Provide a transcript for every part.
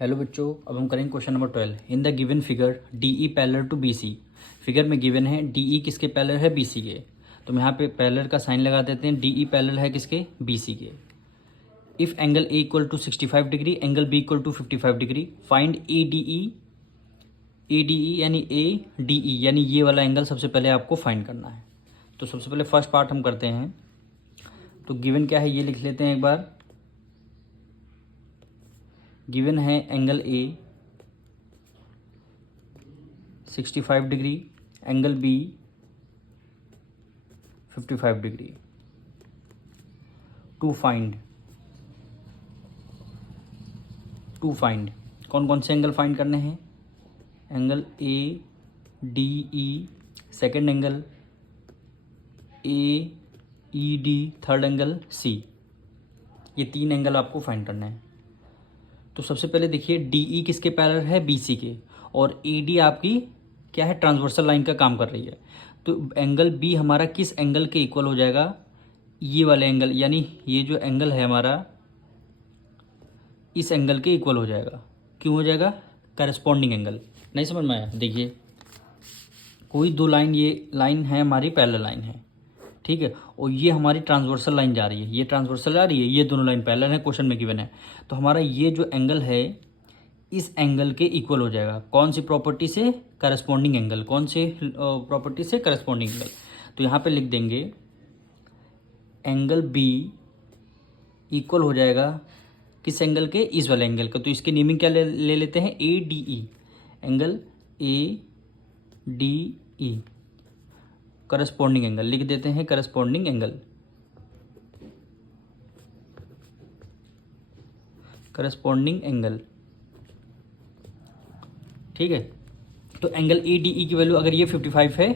Hello बच्चों, अब हम करेंगे question number 12। In the given figure D E parallel to B C. Figure में गिवन है डी ई किसके पैरेलल है, बी सी के। तो हम यहाँ पे पैरेलल का साइन लगा देते हैं। डी ई पैरेलल है किसके, बी सी के। If angle A equal to 65 degree, angle B equal to 55 degree, find A D E. A D E यानी ए डी ई यानी ये वाला एंगल सबसे पहले आपको फाइंड करना है। तो सबसे पहले फर्स्ट पार्ट हम करते हैं। तो गिवन क्या है ये लिख लेते हैं एक बार। गिवन है angle A 65 degree, angle B 55 degree. To find कौन कौन से एंगल फाइंड करने हैं। Angle A D E second angle, A E D third angle, C. ये तीन एंगल आपको फाइंड करना है। तो सबसे पहले देखिए डी ई किसके पैरेलल है, बी सी के। और ए डी आपकी क्या है, ट्रांसवर्सल लाइन का काम कर रही है। तो एंगल बी हमारा किस एंगल के इक्वल हो जाएगा, ये वाले एंगल, यानी ये जो एंगल है हमारा इस एंगल के इक्वल हो जाएगा। क्यों हो जाएगा, करस्पॉन्डिंग एंगल। नहीं समझ में आया। देखिए कोई दो लाइन, ये लाइन है हमारी पैरेलल लाइन है, ठीक है, और ये हमारी ट्रांसवर्सल लाइन जा रही है, ये ट्रांसवर्सल जा रही है, ये दोनों लाइन पैरेलल है, क्वेश्चन में गिवन है। तो हमारा ये जो एंगल है इस एंगल के इक्वल हो जाएगा। कौन सी प्रॉपर्टी से, करस्पॉन्डिंग एंगल। कौन से प्रॉपर्टी से, करस्पॉन्डिंग एंगल। तो यहाँ पे लिख देंगे एंगल बी इक्वल हो जाएगा किस एंगल के, इस वाले एंगल का। तो इसकी नेमिंग क्या ले लेते हैं, ए D E. Angle A D E corresponding angle लिख देते हैं, करस्पॉन्डिंग एंगल। करस्पॉन्डिंग एंगल, ठीक है। तो एंगल ए डी ई की वैल्यू अगर ये 55 है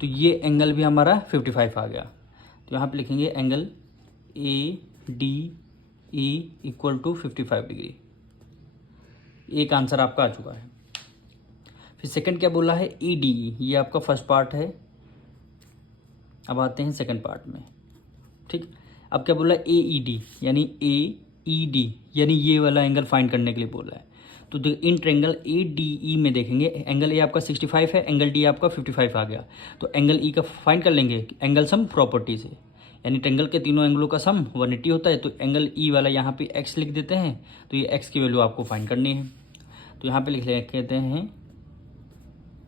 तो ये एंगल भी हमारा 55 आ गया। तो यहाँ पे लिखेंगे angle A D E equal to 55 degree. एक आंसर आपका आ चुका है। फिर सेकंड क्या बोला है, ए डी ई। ये आपका फर्स्ट पार्ट है। अब आते हैं सेकंड पार्ट में, ठीक। अब क्या बोला, ए ई डी यानी ए ई डी यानी ये वाला एंगल फाइंड करने के लिए बोला है। तो इन ट्रेंगल ए डी ई में देखेंगे, एंगल ए आपका 65 है, एंगल डी आपका 55 आ गया। तो एंगल ई का फाइंड कर लेंगे एंगल सम प्रॉपर्टी से, यानी ट्रेंगल के तीनों एंगलों का सम 180 होता है। तो एंगल ई वाला यहाँ पे एक्स लिख देते हैं। तो ये एक्स की वैल्यू आपको फाइंड करनी है। तो यहाँ पे लिख कहते हैं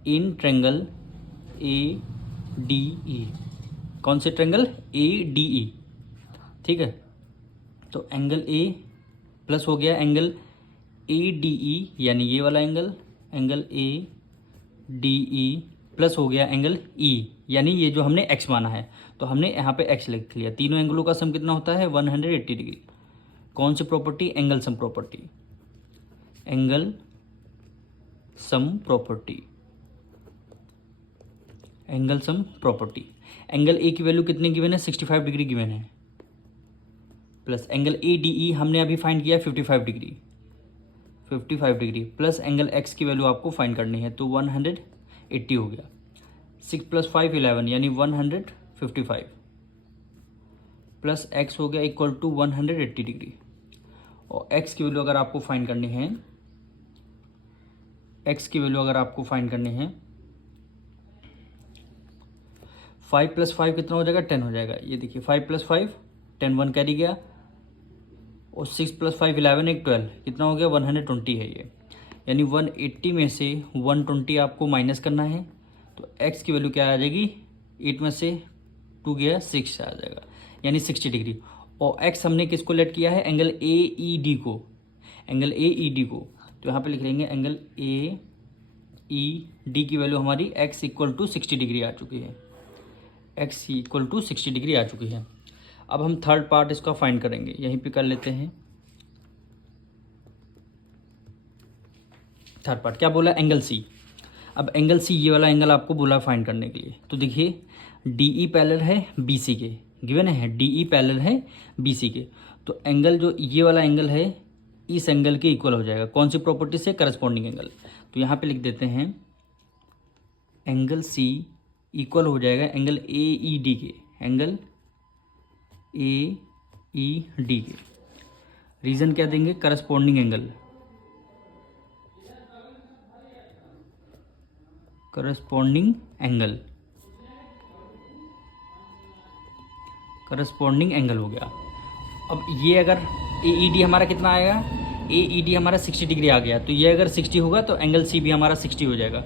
इन ट्रेंगल ए डी ई। कौन से ट्रेंगल, ए डी ई, ठीक है। तो एंगल ए प्लस हो गया एंगल ए डी ई यानी ये वाला angle, angle A D E plus हो गया एंगल ई यानी ये जो हमने एक्स माना है। तो हमने यहाँ पे एक्स लिख लिया। तीनों एंगलों का सम कितना होता है, 180 डिग्री। कौन सी property, angle sum property. Angle sum property, angle sum property. Angle A की वैल्यू कितनी गिवन है, 65 डिग्री गिवन है, plus angle A D E हमने अभी फाइंड किया 55 degree, 55 degree plus angle X की वैल्यू आपको फाइंड करनी है। तो 180 हो गया। 6 + 5 11 यानी 155 प्लस एक्स हो गया इक्वल टू 180 डिग्री। और एक्स की वैल्यू अगर आपको फाइंड करनी है, एक्स की वैल्यू अगर आपको फाइंड करनी है, 5 + 5 कितना हो जाएगा, 10 हो जाएगा। ये देखिए 5 + 5 10, 1 कैरी गया, और 6 + 5 11 एक 12 कितना हो गया, 120 है ये। यानी 180 में से 120 आपको माइनस करना है। तो x की वैल्यू क्या आ जाएगी, 8 में से 2 गया 6 आ जाएगा, यानी 60 डिग्री। और x हमने किसको लेट किया है, एंगल ए ई डी को, एंगल ए ई डी को। तो यहाँ पे लिख लेंगे एंगल ए ई डी की वैल्यू हमारी x इक्वल टू 60 डिग्री आ चुकी है, x इक्वल टू 60 डिग्री आ चुकी है। अब हम थर्ड पार्ट इसका फाइंड करेंगे, यहीं पे कर लेते हैं। थर्ड पार्ट क्या बोला, एंगल सी। अब एंगल सी ये वाला एंगल आपको बोला फाइंड करने के लिए। तो देखिए डी ई पैरेलल है बी सी के, गिवन है डी ई पैरेलल है बी सी के। तो एंगल जो ये वाला एंगल है इस एंगल के इक्वल हो जाएगा। कौन सी प्रॉपर्टी से, करस्पॉन्डिंग एंगल। तो यहाँ पे लिख देते हैं एंगल सी इक्वल हो जाएगा एंगल ए ई डी के, एंगल ए ई डी के। रीजन क्या देंगे, करस्पॉन्डिंग एंगल, करस्पॉन्डिंग एंगल हो गया। अब ये अगर AED हमारा कितना आएगा, AED हमारा 60 डिग्री आ गया, तो ये अगर 60 होगा तो एंगल C भी हमारा 60 हो जाएगा।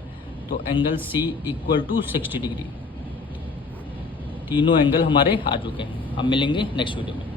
तो angle C equal to 60 degree. तीनों एंगल हमारे आ चुके हैं। अब मिलेंगे नेक्स्ट वीडियो में।